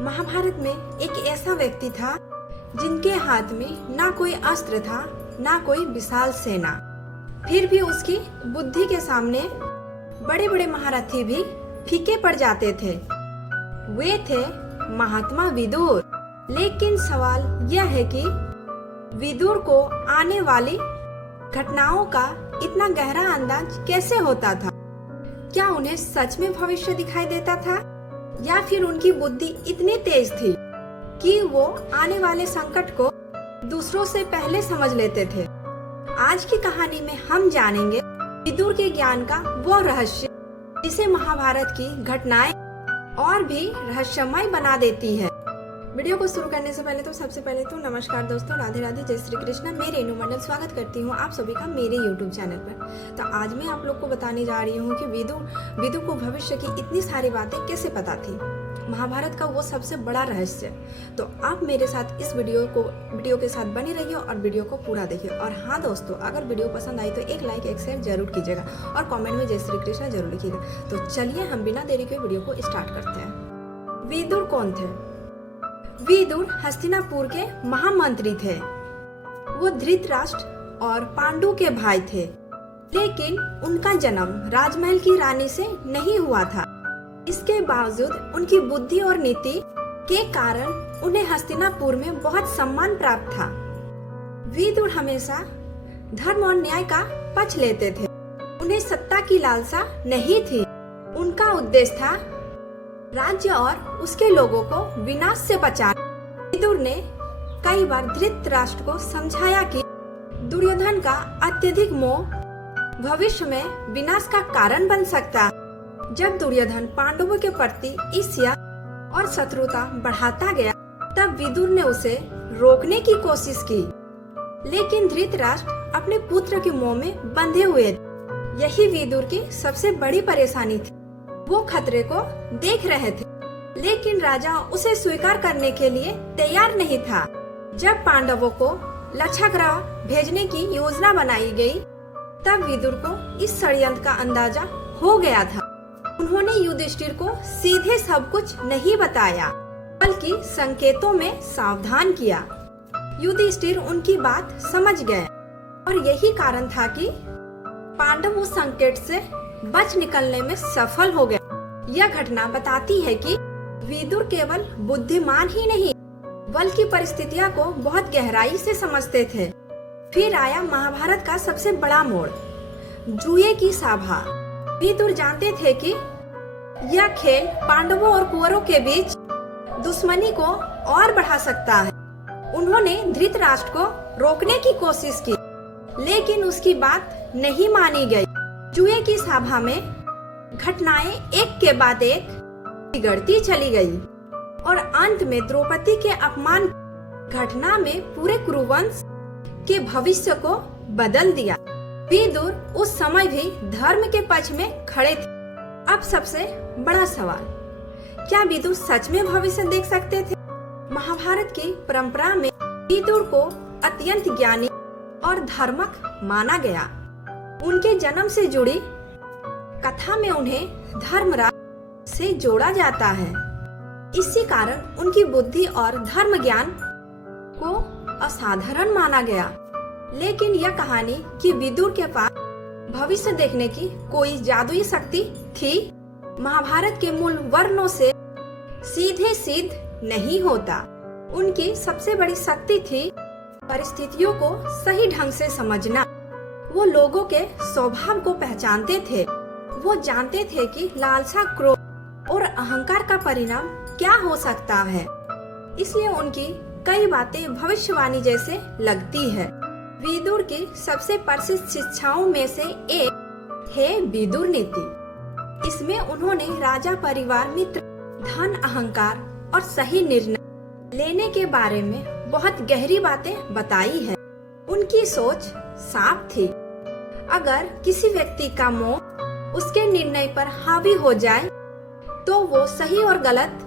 महाभारत में एक ऐसा व्यक्ति था जिनके हाथ में ना कोई अस्त्र था, ना कोई विशाल सेना। फिर भी उसकी बुद्धि के सामने बड़े बड़े महारथी भी फीके पड़ जाते थे। वे थे महात्मा विदुर। लेकिन सवाल यह है कि विदुर को आने वाली घटनाओं का इतना गहरा अंदाज कैसे होता था? क्या उन्हें सच में भविष्य दिखाई देता था, या फिर उनकी बुद्धि इतनी तेज थी कि वो आने वाले संकट को दूसरों से पहले समझ लेते थे? आज की कहानी में हम जानेंगे विदुर के ज्ञान का वो रहस्य जिसे महाभारत की घटनाएं और भी रहस्यमय बना देती है। वीडियो को शुरू करने से पहले सबसे पहले नमस्कार दोस्तों, राधे राधे, जय श्री कृष्ण। मैं रेणु मंडल स्वागत करती हूँ आप सभी का मेरे YouTube चैनल पर। तो आज मैं आप लोग को बताने जा रही हूँ कि विदुर को भविष्य की इतनी सारी बातें कैसे पता थी, महाभारत का वो सबसे बड़ा रहस्य। तो आप मेरे साथ इस वीडियो के साथ बने रहिए और वीडियो को पूरा देखिए। और हाँ दोस्तों, अगर वीडियो पसंद आई तो एक लाइक एक शेयर जरूर कीजिएगा और कमेंट में जय श्री कृष्ण जरूर लिखिएगा। तो चलिए हम बिना देरी के वीडियो को स्टार्ट करते हैं। विदुर कौन थे? विदुर हस्तिनापुर के महामंत्री थे। वो धृतराष्ट्र और पांडु के भाई थे, लेकिन उनका जन्म राजमहल की रानी से नहीं हुआ था। इसके बावजूद उनकी बुद्धि और नीति के कारण उन्हें हस्तिनापुर में बहुत सम्मान प्राप्त था। विदुर हमेशा धर्म और न्याय का पक्ष लेते थे। उन्हें सत्ता की लालसा नहीं थी। उनका उद्देश्य था राज्य और उसके लोगों को विनाश से बचाना। विदुर ने कई बार धृतराष्ट्र को समझाया कि दुर्योधन का अत्यधिक मोह भविष्य में विनाश का कारण बन सकता है। जब दुर्योधन पांडवों के प्रति ईर्ष्या और शत्रुता बढ़ाता गया, तब विदुर ने उसे रोकने की कोशिश की। लेकिन धृतराष्ट्र अपने पुत्र के मोह में बंधे हुए थे। यही विदुर की सबसे बड़ी परेशानी थी। वो खतरे को देख रहे थे, लेकिन राजा उसे स्वीकार करने के लिए तैयार नहीं था। जब पांडवों को लक्षागृह भेजने की योजना बनाई गई, तब विदुर को इस षड्यंत्र का अंदाजा हो गया था। उन्होंने युधिष्ठिर को सीधे सब कुछ नहीं बताया, बल्कि संकेतों में सावधान किया। युधिष्ठिर उनकी बात समझ गए और यही कारण था कि पांडव उस संकट से बच निकलने में सफल हो गया। यह घटना बताती है कि विदुर केवल बुद्धिमान ही नहीं, बल्कि परिस्थितियों को बहुत गहराई से समझते थे। फिर आया महाभारत का सबसे बड़ा मोड़, जुए की सभा। विदुर जानते थे कि यह खेल पांडवों और कुंवरों के बीच दुश्मनी को और बढ़ा सकता है। उन्होंने धृतराष्ट्र को रोकने की कोशिश की, लेकिन उसकी बात नहीं मानी गई। जुए की सभा में घटनाएं एक के बाद एक बिगड़ती चली गई और अंत में द्रौपदी के अपमान घटना में पूरे कुरुवंश के भविष्य को बदल दिया। विदुर उस समय भी धर्म के पक्ष में खड़े थे। अब सबसे बड़ा सवाल, क्या विदुर सच में भविष्य देख सकते थे? महाभारत की परंपरा में विदुर को अत्यंत ज्ञानी और धार्मिक माना गया। उनके जन्म से जुड़ी कथा में उन्हें धर्मराज से जोड़ा जाता है। इसी कारण उनकी बुद्धि और धर्म ज्ञान को असाधारण माना गया। लेकिन यह कहानी कि विदुर के पास भविष्य देखने की कोई जादुई शक्ति थी, महाभारत के मूल वर्णों से सीधे सिद्ध नहीं होता। उनकी सबसे बड़ी शक्ति थी परिस्थितियों को सही ढंग से समझना। वो लोगों के स्वभाव को पहचानते थे। वो जानते थे कि लालसा, क्रोध और अहंकार का परिणाम क्या हो सकता है। इसलिए उनकी कई बातें भविष्यवाणी जैसे लगती है। विदुर की सबसे प्रसिद्ध शिक्षाओं में से एक है विदुर नीति। इसमें उन्होंने राजा, परिवार, मित्र, धन, अहंकार और सही निर्णय लेने के बारे में बहुत गहरी बातें बताई है। उनकी सोच साफ थी। अगर किसी व्यक्ति का मोह उसके निर्णय पर हावी हो जाए, तो वो सही और गलत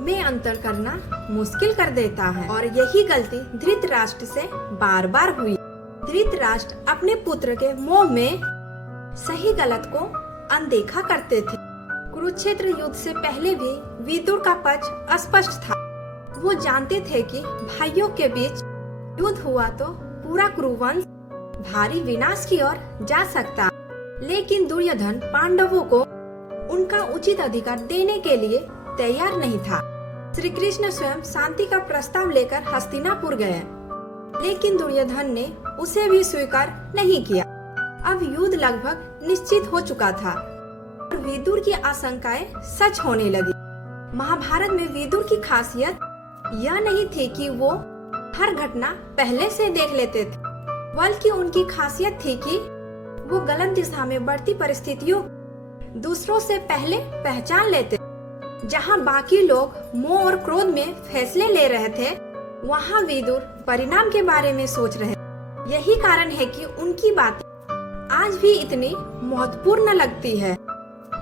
में अंतर करना मुश्किल कर देता है। और यही गलती धृतराष्ट्र से बार बार हुई। धृतराष्ट्र अपने पुत्र के मोह में सही गलत को अनदेखा करते थे। कुरुक्षेत्र युद्ध से पहले भी विदुर का पक्ष अस्पष्ट था। वो जानते थे कि भाइयों के बीच युद्ध हुआ तो पूरा कुरुवंश भारी विनाश की ओर जा सकता, लेकिन दुर्योधन पांडवों को उनका उचित अधिकार देने के लिए तैयार नहीं था। श्री कृष्ण स्वयं शांति का प्रस्ताव लेकर हस्तिनापुर गए, लेकिन दुर्योधन ने उसे भी स्वीकार नहीं किया। अब युद्ध लगभग निश्चित हो चुका था और विदुर की आशंकाएं सच होने लगी। महाभारत में विदुर की खासियत यह नहीं थी कि वो हर घटना पहले से देख लेते थे, बल्कि उनकी खासियत थी कि वो गलत दिशा में बढ़ती परिस्थितियों दूसरों से पहले पहचान लेते। जहां बाकी लोग मोह और क्रोध में फैसले ले रहे थे, वहां विदुर परिणाम के बारे में सोच रहे। यही कारण है कि उनकी बातें आज भी इतनी महत्वपूर्ण लगती है।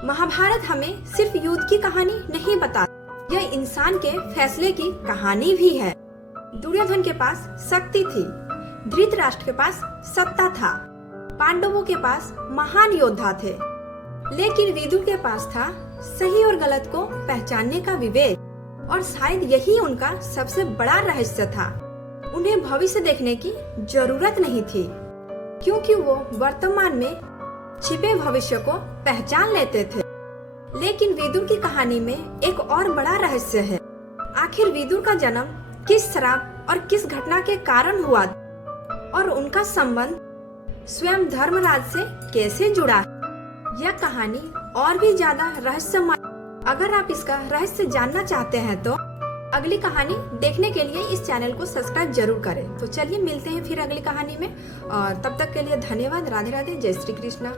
महाभारत हमें सिर्फ युद्ध की कहानी नहीं बताती, यह इंसान के फैसले की कहानी भी है। दुर्योधन के पास शक्ति थी, धृतराष्ट्र के पास सत्ता था, पांडवों के पास महान योद्धा थे, लेकिन विदुर के पास था सही और गलत को पहचानने का विवेक, और शायद यही उनका सबसे बड़ा रहस्य था। उन्हें भविष्य देखने की जरूरत नहीं थी, क्योंकि वो वर्तमान में छिपे भविष्य को पहचान लेते थे। लेकिन विदुर की कहानी में एक और बड़ा रहस्य है। आखिर विदुर का जन्म किस श्राप और किस घटना के कारण हुआ और उनका संबंध स्वयं धर्मराज से कैसे जुड़ा है? यह कहानी और भी ज्यादा रहस्यमय। अगर आप इसका रहस्य जानना चाहते हैं तो अगली कहानी देखने के लिए इस चैनल को सब्सक्राइब जरूर करें। तो चलिए मिलते हैं फिर अगली कहानी में, और तब तक के लिए धन्यवाद। राधे राधे, जय श्री कृष्णा।